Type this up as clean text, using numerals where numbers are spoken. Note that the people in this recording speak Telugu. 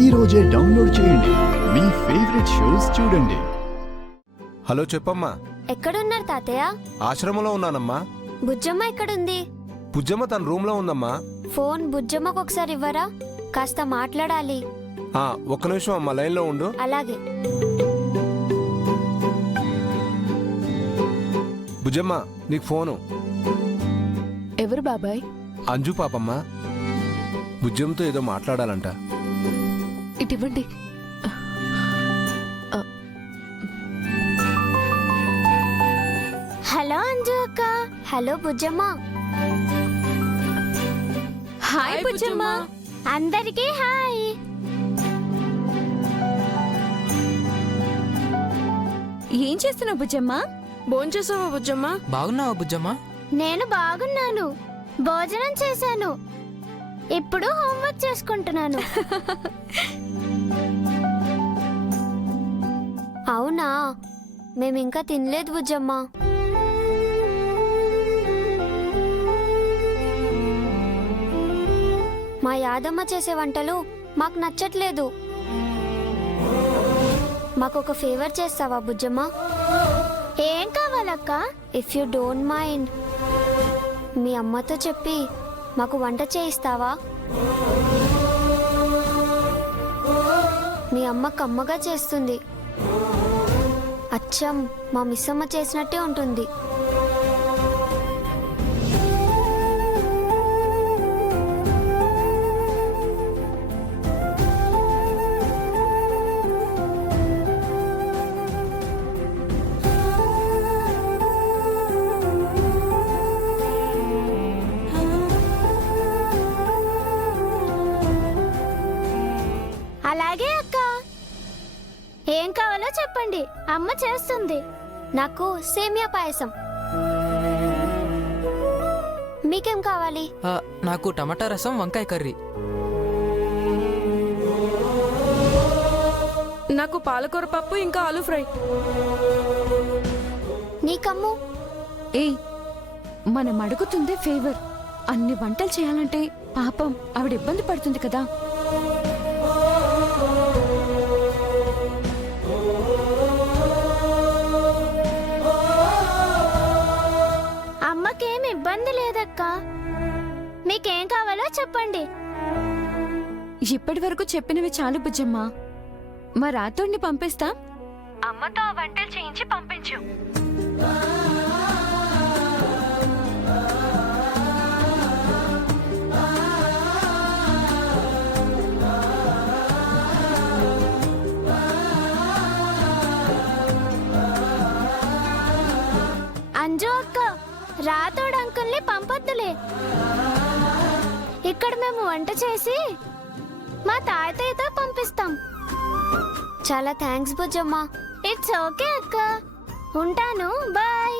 ఈ రోజే డౌన్లోడ్ చేయండి. మీ ఫేవరెట్ షోస్ చూడండి. హలో చెప్పమ్మా. ఎక్కడున్నారు తాతయ్య? ఆశ్రమంలో ఉన్నానమ్మా. బుజ్జమ్మ ఎక్కడుంది? బుజ్జమ్మ తన రూమ్ లో ఉందమ్మా. ఫోన్ బుజ్జమ్మకు ఒకసారి ఇవ్వరా? కాస్త మాట్లాడాలి. ఒక్క నిమిషం అమ్మా, లైన్ లో ఉండు. అలాగే. బుజ్జమ్మ నీకు ఫోను. ఎవరు బాబాయ్? అంజు పాపమ్మా. బుజ్జమ్మతో ఏదో మాట్లాడాలంట. ఇటివ్వండి. హలో అంజు అక్క. హలో బుజ్జమ్మ. హాయ్ బుజ్జమ్మ. అందరికీ హాయ్. ఏం చేస్తున్నావు బుజ్జమ్మ? భోంచేసావా బుజ్జమ్మ? బాగున్నావా బుజ్జమ్మ? నేను బాగున్నాను. భోజనం చేశాను. ఇప్పుడు హోంవర్క్ చేసుకుంటున్నాను. అవునా? మేమింకా తినలేదు బుజ్జమ్మ. మా యాదమ్మ చేసే వంటలు మాకు నచ్చట్లేదు. మాకొక ఫేవర్ చేస్తావా బుజ్జమ్మ? ఏం కావాలక్క? ఇఫ్ యూ డోంట్ మైండ్, మీ అమ్మతో చెప్పి మాకు వంట చేయిస్తావా? మీ అమ్మ కమ్మగా చేస్తుంది. అచ్చం మా మిస్సమ్మ చేసినట్టే ఉంటుంది. అలాగే అక్క. ఏం కావాలో చెప్పండి, అమ్మ చేస్తుంది. నాకు సేమియా పాయసం. మీకేం కావాలి? నాకు టమాటా రసం, వంకాయ కర్రీ. నాకు పాలకూర పప్పు ఇంకా ఆలు ఫ్రై. నీకమ్ము? ఏయ్, మనం అడుగుతుందే ఫేవర్. అన్ని వంటలు చేయాలంటే పాపం ఆవిడ ఇబ్బంది పడుతుంది కదా. అమ్మకేం ఇబ్బంది లేదక్క. మీకేం కావాలో చెప్పండి. ఇప్పటి వరకు చెప్పినవి చాలు బుజ్జమ్మ. మా రాతోడిని పంపిస్తా. అమ్మతో ఆ వంటలు చేయించి పంపించు. అంజు అక్క, రాతోడు అంకుల్ని పంపొద్దులే. ఇక్కడ మేము వంట చేసి మా తాతయ్యతో పంపిస్తాం. చాలా థ్యాంక్స్ బుజ్జమ్మ. ఇట్స్ ఓకే అక్క. ఉంటాను, బాయ్.